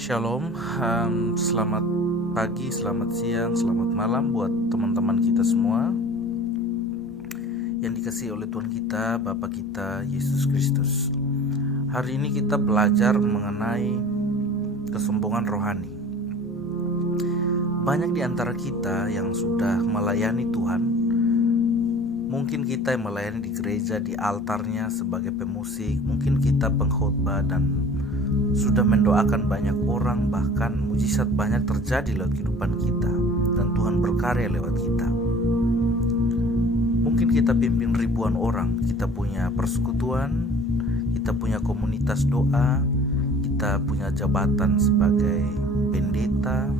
Shalom, selamat pagi, selamat siang, selamat malam buat teman-teman kita semua yang dikasihi oleh Tuhan kita, Bapa kita, Yesus Kristus. Hari ini kita belajar mengenai kesombongan rohani. Banyak di antara kita yang sudah melayani Tuhan. Mungkin kita yang melayani di gereja, di altarnya sebagai pemusik, mungkin kita pengkhotbah dan sudah mendoakan banyak orang, bahkan mujizat banyak terjadi lewat kehidupan kita dan Tuhan berkarya lewat kita. Mungkin kita pimpin ribuan orang, kita punya persekutuan, kita punya komunitas doa, kita punya jabatan sebagai pendeta,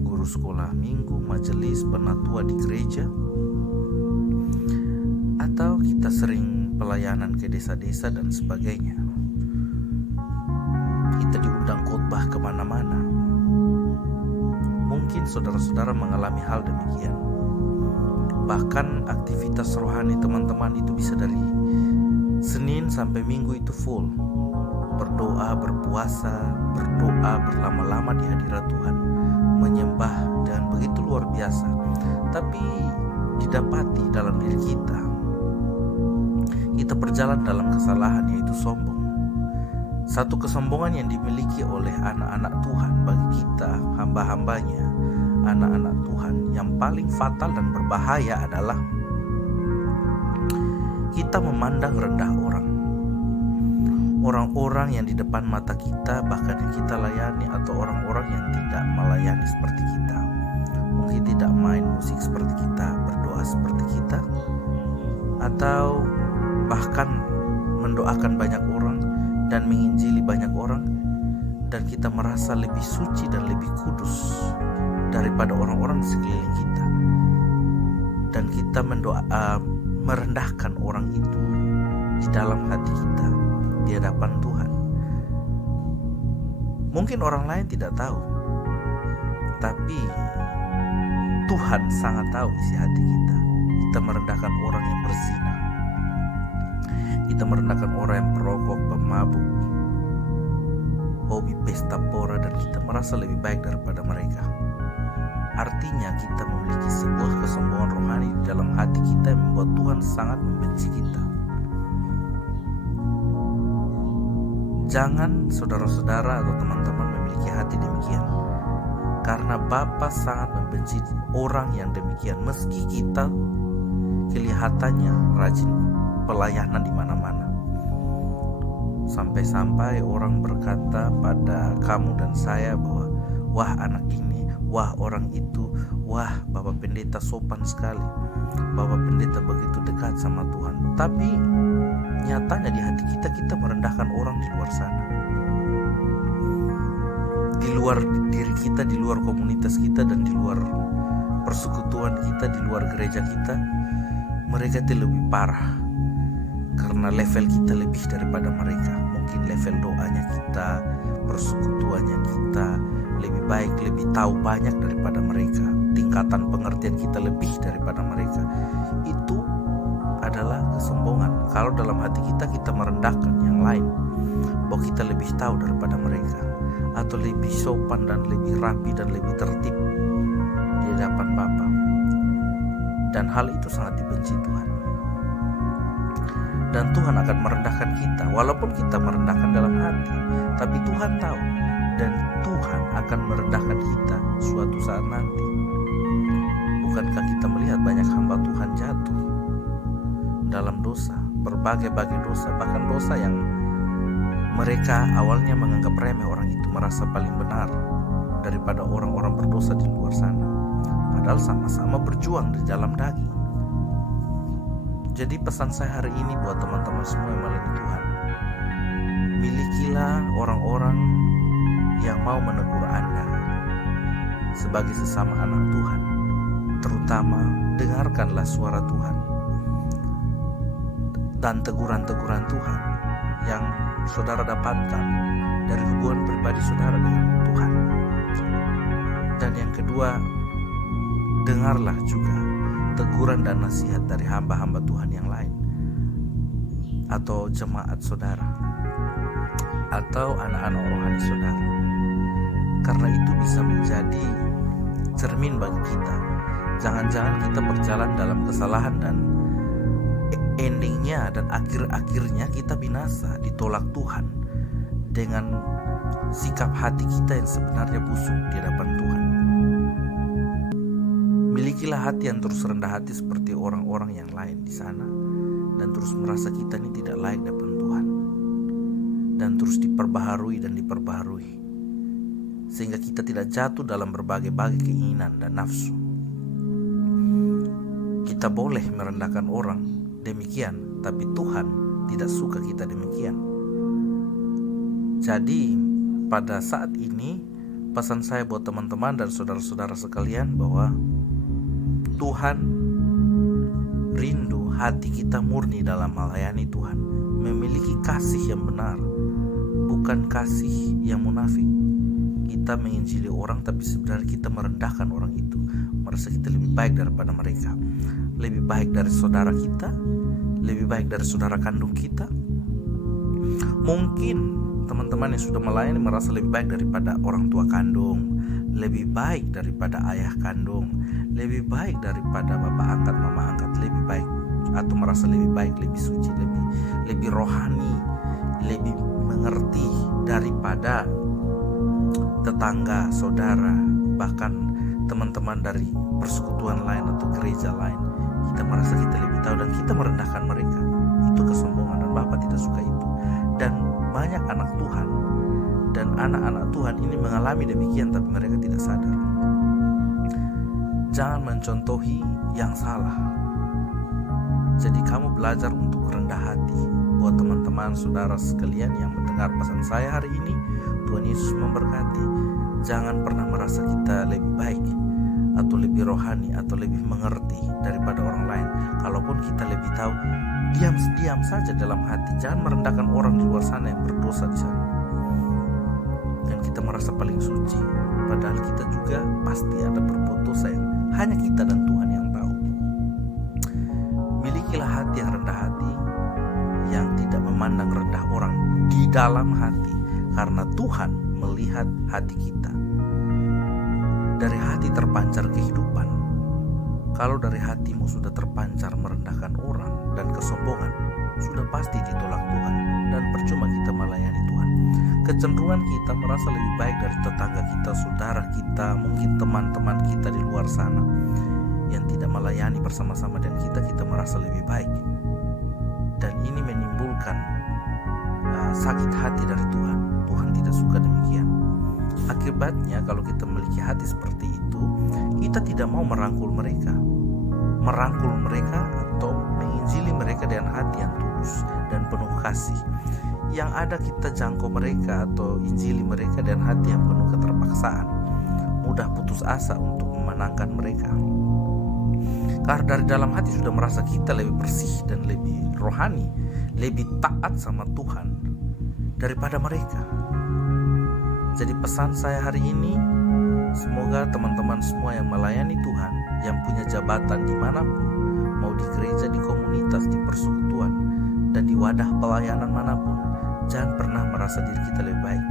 guru sekolah minggu, majelis, penatua di gereja, atau kita sering pelayanan ke desa-desa dan sebagainya. Kita diundang khotbah kemana-mana. Mungkin saudara-saudara mengalami hal demikian. Bahkan aktivitas rohani teman-teman itu bisa dari Senin sampai Minggu itu full. Berdoa, berpuasa, berdoa berlama-lama di hadirat Tuhan, menyembah dan begitu luar biasa. Tapi didapati dalam diri kita berjalan dalam kesalahan, yaitu sombong. Satu kesombongan yang dimiliki oleh anak-anak Tuhan bagi kita, hamba-hambanya, anak-anak Tuhan, yang paling fatal dan berbahaya adalah kita memandang rendah orang. Orang-orang yang di depan mata kita, bahkan yang kita layani, atau orang-orang yang tidak melayani seperti kita. Mungkin tidak main musik seperti kita, berdoa seperti kita, atau bahkan mendoakan banyak orang dan menginjili banyak orang, dan kita merasa lebih suci dan lebih kudus daripada orang-orang di sekeliling kita, dan kita merendahkan orang itu di dalam hati kita di hadapan Tuhan. Mungkin orang lain tidak tahu, tapi Tuhan sangat tahu isi hati kita. Kita merendahkan orang yang berzina, kita merendahkan orang yang perokok, pemabuk, hobi pesta pora, dan kita merasa lebih baik daripada mereka. Artinya kita memiliki sebuah kesombongan rohani di dalam hati kita yang membuat Tuhan sangat membenci kita. Jangan saudara-saudara atau teman-teman memiliki hati demikian, karena Bapa sangat membenci orang yang demikian. Meski kita kelihatannya rajin pelayanan di mana-mana, sampai-sampai orang berkata pada kamu dan saya bahwa wah anak ini, wah orang itu, wah Bapak Pendeta sopan sekali, Bapak Pendeta begitu dekat sama Tuhan. Tapi nyatanya di hati kita merendahkan orang di luar sana, di luar diri kita, di luar komunitas kita, dan di luar persekutuan kita, di luar gereja kita. Mereka itu lebih parah karena level kita lebih daripada mereka. Mungkin level doanya kita, persekutuannya kita lebih baik, lebih tahu banyak daripada mereka. Tingkatan pengertian kita lebih daripada mereka. Itu adalah kesombongan. Kalau dalam hati kita merendahkan yang lain, bahwa kita lebih tahu daripada mereka, atau lebih sopan dan lebih rapi dan lebih tertib di hadapan Bapa. Dan hal itu sangat dibenci Tuhan. Dan Tuhan akan merendahkan kita, walaupun kita merendahkan dalam hati, tapi Tuhan tahu, dan Tuhan akan merendahkan kita suatu saat nanti. Bukankah kita melihat banyak hamba Tuhan jatuh dalam dosa, berbagai-bagai dosa, bahkan dosa yang mereka awalnya menganggap remeh, orang itu merasa paling benar daripada orang-orang berdosa di luar sana, padahal sama-sama berjuang di dalam daging. Jadi pesan saya hari ini buat teman-teman semua yang melayani Tuhan, milikilah orang-orang yang mau menegur Anda sebagai sesama anak Tuhan. Terutama dengarkanlah suara Tuhan dan teguran-teguran Tuhan yang saudara dapatkan dari hubungan pribadi saudara dengan Tuhan. Dan yang kedua, dengarlah juga teguran dan nasihat dari hamba-hamba Tuhan yang lain, atau jemaat saudara, atau anak-anak rohani saudara. karena itu bisa menjadi cermin bagi kita. Jangan-jangan kita berjalan dalam kesalahan dan endingnya dan akhir-akhirnya kita binasa, ditolak Tuhan dengan sikap hati kita yang sebenarnya busuk di hadapan Tuhan. Milikilah hati yang terus rendah hati seperti orang-orang yang lain di sana, dan terus merasa kita ini tidak layak di hadapan Tuhan, dan terus diperbaharui dan diperbaharui, sehingga kita tidak jatuh dalam berbagai-bagai keinginan dan nafsu. Kita boleh merendahkan orang demikian, tapi Tuhan tidak suka kita demikian. Jadi pada saat ini pesan saya buat teman-teman dan saudara-saudara sekalian bahwa Tuhan rindu hati kita murni dalam melayani Tuhan, memiliki kasih yang benar, bukan kasih yang munafik. Kita menginjili orang tapi sebenarnya kita merendahkan orang itu, merasa kita lebih baik daripada mereka, lebih baik dari saudara kita, lebih baik dari saudara kandung kita. Mungkin teman-teman yang sudah melayani merasa lebih baik daripada orang tua kandung, lebih baik daripada ayah kandung, lebih baik daripada bapak angkat, mama angkat, lebih baik, atau merasa lebih baik, lebih suci, lebih rohani, lebih mengerti daripada tetangga, saudara, bahkan teman-teman dari persekutuan lain atau gereja lain. Kita merasa kita lebih tahu dan kita merendahkan mereka. Itu kesombongan dan Bapa tidak suka itu. Dan banyak anak Tuhan dan anak-anak Tuhan ini mengalami demikian, tapi mereka tidak sadar. Jangan mencontohi yang salah. Jadi kamu belajar untuk rendah hati. Buat teman-teman saudara sekalian yang mendengar pesan saya hari ini, Tuhan Yesus memberkati. Jangan pernah merasa kita lebih baik atau lebih rohani atau lebih mengerti daripada orang lain. Kalaupun kita lebih tahu, diam saja dalam hati. Jangan merendahkan orang di luar sana yang berdosa di sana, dan kita merasa paling suci, padahal kita juga pasti ada berbuat dosa yang hanya kita dan Tuhan yang tahu. Milikilah hati yang rendah hati, yang tidak memandang rendah orang di dalam hati, karena Tuhan melihat hati kita. Dari hati terpancar kehidupan. Kalau dari hatimu sudah terpancar merendahkan orang dan kesombongan, sudah pasti ditolak Tuhan dan percuma kita melayani Tuhan. Kecenderungan kita merasa lebih baik dari tetangga kita, saudara kita, mungkin teman-teman kita di luar sana yang tidak melayani bersama-sama dengan kita merasa lebih baik. Dan ini menimbulkan sakit hati dari Tuhan. Tuhan tidak suka demikian. Akibatnya kalau kita memiliki hati seperti itu, kita tidak mau merangkul mereka atau menginjili mereka dengan hati yang tulus dan penuh kasih. Yang ada kita jangkau mereka atau injili mereka dengan hati yang penuh keterpaksaan, mudah putus asa untuk memenangkan mereka. Karena dari dalam hati sudah merasa kita lebih bersih dan lebih rohani, lebih taat sama Tuhan daripada mereka. Jadi pesan saya hari ini, semoga teman-teman semua yang melayani Tuhan, yang punya jabatan dimanapun, mau di gereja, di komunitas, di persekutuan, dan di wadah pelayanan manapun, jangan pernah merasa diri kita lebih baik.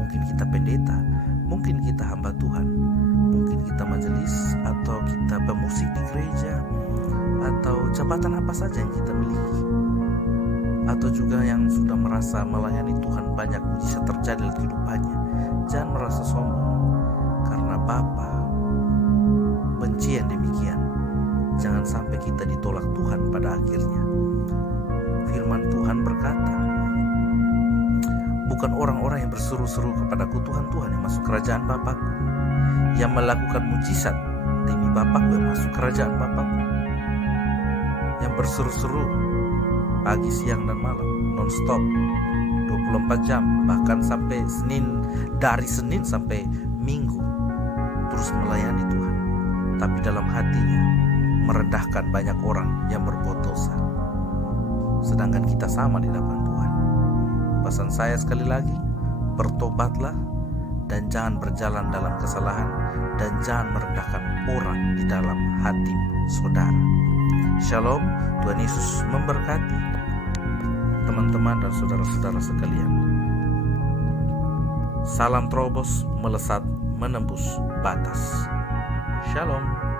Mungkin kita pendeta, mungkin kita hamba Tuhan, mungkin kita majelis, atau kita pemusik di gereja, atau jabatan apa saja yang kita miliki, atau juga yang sudah merasa melayani Tuhan, banyak mujizat terjadi dalam kehidupannya. Jangan merasa sombong, karena Bapa benci yang demikian. Jangan sampai kita ditolak Tuhan pada akhirnya. Firman Tuhan berkata, bukan orang-orang yang berseru-seru kepadaku, Tuhan, Tuhan, yang masuk kerajaan Bapakku, yang melakukan mujizat demi Bapakku yang masuk kerajaan Bapakku, yang berseru-seru pagi, siang, dan malam, non-stop, 24 jam, bahkan sampai dari Senin sampai Minggu, terus melayani Tuhan, tapi dalam hatinya merendahkan banyak orang yang berbuat dosa, sedangkan kita sama di hadapan Tuhan. Pesan saya sekali lagi, bertobatlah dan jangan berjalan dalam kesalahan, dan jangan merendahkan orang di dalam hati saudara. Shalom, Tuhan Yesus memberkati teman-teman dan saudara-saudara sekalian. Salam terobos melesat menembus batas. Shalom.